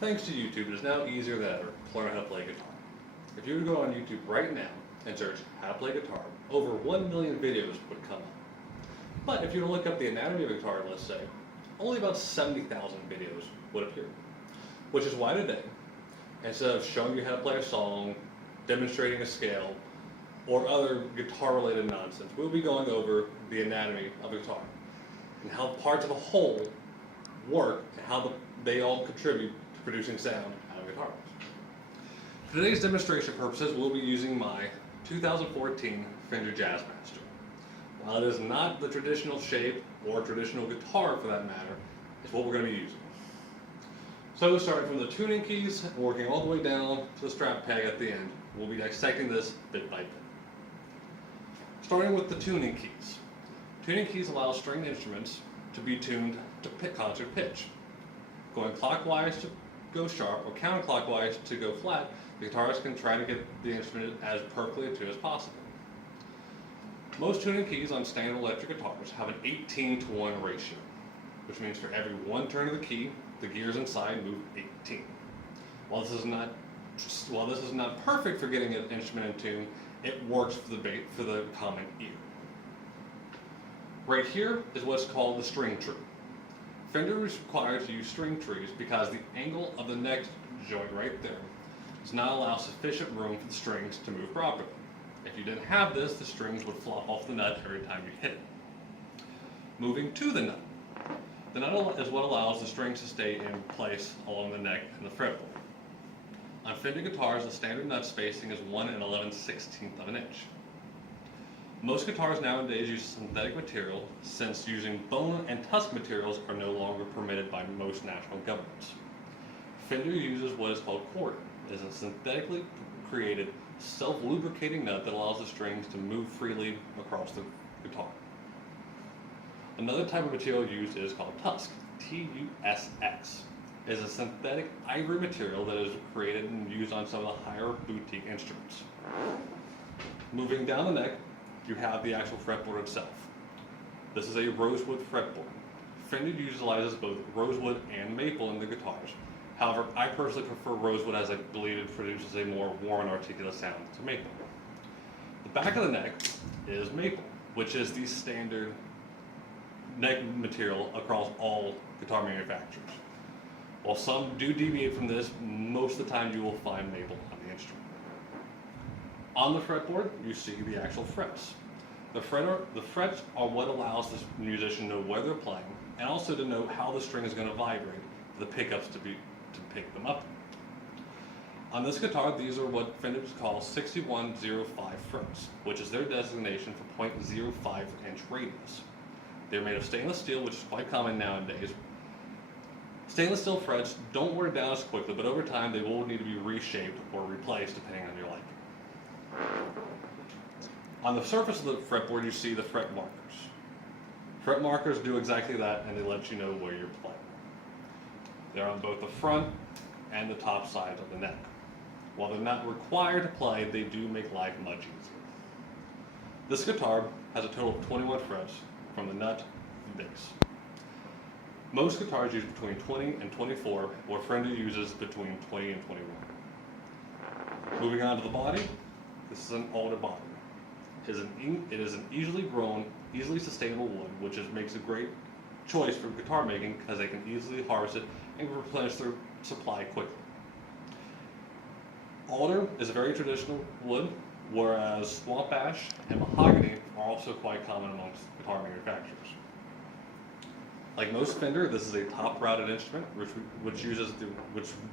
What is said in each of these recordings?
Thanks to YouTube, it is now easier than ever to learn how to play guitar. If you were to go on YouTube right now and search how to play guitar, over 1 million videos would come up. But if you were to look up the anatomy of a guitar, let's say, only about 70,000 videos would appear. Which is why today, instead of showing you how to play a song, demonstrating a scale, or other guitar-related nonsense, we'll be going over the anatomy of a guitar and how parts of a whole work and how they all contribute to producing sound out of guitars. For today's demonstration purposes, we'll be using my 2014 Fender Jazzmaster. While it is not the traditional shape or traditional guitar for that matter, it's what we're going to be using. So starting from the tuning keys and working all the way down to the strap peg at the end, we'll be dissecting this bit by bit. Starting with the tuning keys. Tuning keys allow stringed instruments to be tuned to concert pitch. Going clockwise to go sharp or counterclockwise to go flat, the guitarist can try to get the instrument as perfectly attuned as possible. Most tuning keys on standard electric guitars have an 18:1 ratio, which means for every one turn of the key, the gears inside move 18. While this is not perfect for getting an instrument in tune, it works for the common ear. Right here is what's called the string tree. Fender is required to use string trees because the angle of the neck joint right there does not allow sufficient room for the strings to move properly. If you didn't have this, the strings would flop off the nut every time you hit it. Moving to the nut. The nut is what allows the strings to stay in place along the neck and the fretboard. On Fender guitars, the standard nut spacing is 1 11/16 of an inch. Most guitars nowadays use synthetic material, since using bone and tusk materials are no longer permitted by most national governments. Fender uses what is called cordon. It is a synthetically created self-lubricating nut that allows the strings to move freely across the guitar. Another type of material used is called tusk, T-U-S-X. It is a synthetic ivory material that is created and used on some of the higher boutique instruments. Moving down the neck, you have the actual fretboard itself. This is a rosewood fretboard. Fender utilizes both rosewood and maple in the guitars. However, I personally prefer rosewood as I believe it produces a more warm and articulate sound to maple. The back of the neck is maple, which is the standard neck material across all guitar manufacturers. While some do deviate from this, most of the time you will find maple on the instrument. On the fretboard, you see the actual frets. The frets are what allows the musician to know where they're playing and also to know how the string is going to vibrate for the pickups to pick them up. On this guitar, these are what Fender calls 6105 frets, which is their designation for 0.05 inch radius. They're made of stainless steel, which is quite common nowadays. Stainless steel frets don't wear down as quickly, but over time they will need to be reshaped or replaced depending on your liking. On the surface of the fretboard, you see the fret markers. Fret markers do exactly that, and they let you know where you're playing. They're on both the front and the top sides of the neck. While they're not required to play, they do make life much easier. This guitar has a total of 21 frets from the nut to the base. Most guitars use between 20 and 24, where Fender uses between 20 and 21. Moving on to the body, this is an alder body. It is an easily grown, easily sustainable wood, which makes a great choice for guitar making because they can easily harvest it and replenish their supply quickly. Alder is a very traditional wood, whereas swamp ash and mahogany are also quite common amongst guitar manufacturers. Like most Fender, this is a top-routed instrument which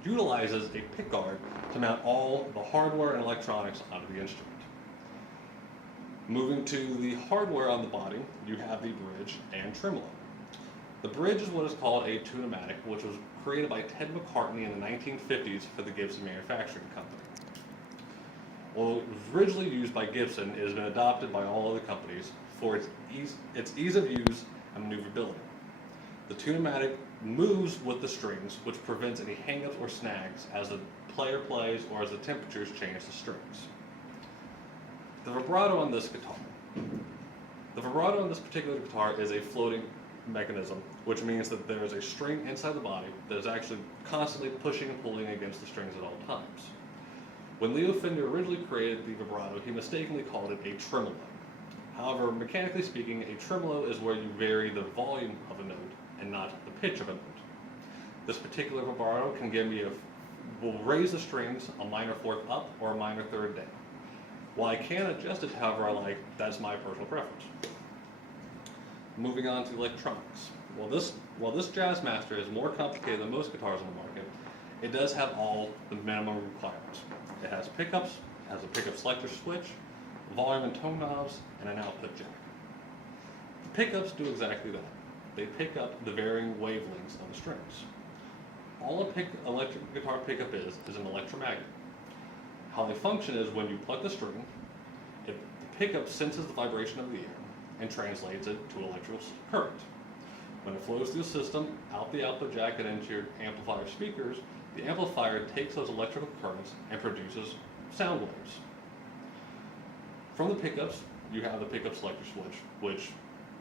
utilizes a pickguard to mount all the hardware and electronics onto the instrument. Moving to the hardware on the body, you have the bridge and tremolo. The bridge is what is called a tune-o-matic, which was created by Ted McCartney in the 1950s for the Gibson Manufacturing Company. While it was originally used by Gibson, it has been adopted by all other companies for its ease of use and maneuverability. The tune-o-matic moves with the strings, which prevents any hang-ups or snags as the player plays or as the temperatures change the strings. The vibrato on this guitar. The vibrato on this particular guitar is a floating mechanism, which means that there is a string inside the body that is actually constantly pushing and pulling against the strings at all times. When Leo Fender originally created the vibrato, he mistakenly called it a tremolo. However, mechanically speaking, a tremolo is where you vary the volume of a note and not the pitch of a note. This particular vibrato will raise the strings a minor fourth up or a minor third down. While I can adjust it however I like, that's my personal preference. Moving on to electronics. While this Jazz Master is more complicated than most guitars on the market, it does have all the minimum requirements. It has pickups, it has a pickup selector switch, volume and tone knobs, and an output jack. The pickups do exactly that. They pick up the varying wavelengths of the strings. All electric guitar pickup is an electromagnet. How they function is when you pluck the string, the pickup senses the vibration of the air and translates it to electrical current. When it flows through the system, out the output jack and into your amplifier speakers, the amplifier takes those electrical currents and produces sound waves. From the pickups, you have the pickup selector switch, which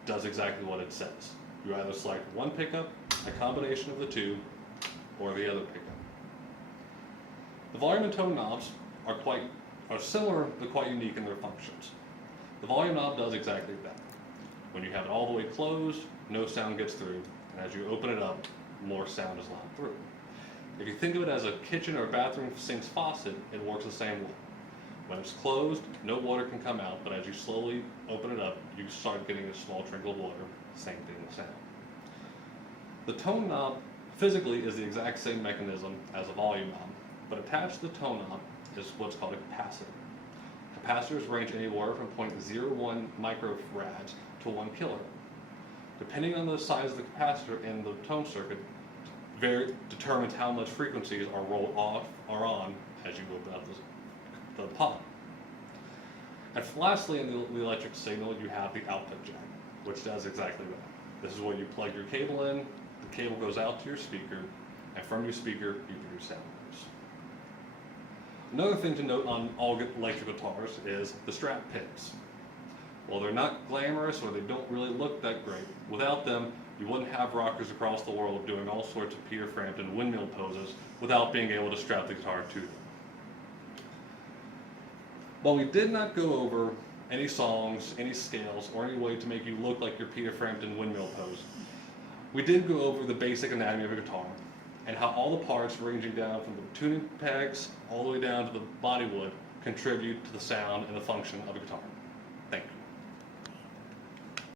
does exactly what it says. You either select one pickup, a combination of the two, or the other pickup. The volume and tone knobs are similar but quite unique in their functions. The volume knob does exactly that. When you have it all the way closed, no sound gets through, and as you open it up, more sound is allowed through. If you think of it as a kitchen or bathroom sink's faucet, it works the same way. When it's closed, no water can come out, but as you slowly open it up, you start getting a small trickle of water. Same thing with sound. The tone knob physically is the exact same mechanism as a volume knob, but attached to the tone knob is what's called a capacitor. Capacitors range anywhere from 0.01 microfarads to 1 kilohertz. Depending on the size of the capacitor in the tone circuit, determines how much frequencies are rolled off or on as you open up the pot. And lastly, in the electric signal, you have the output jack, which does exactly that. This is where you plug your cable in, the cable goes out to your speaker, and from your speaker, you produce sound waves. Another thing to note on all electric guitars is the strap pins. While they're not glamorous or they don't really look that great, without them, you wouldn't have rockers across the world doing all sorts of Peter Frampton windmill poses without being able to strap the guitar to them. While we did not go over any songs, any scales, or any way to make you look like your Peter Frampton windmill pose, we did go over the basic anatomy of a guitar and how all the parts ranging down from the tuning pegs all the way down to the bodywood contribute to the sound and the function of a guitar.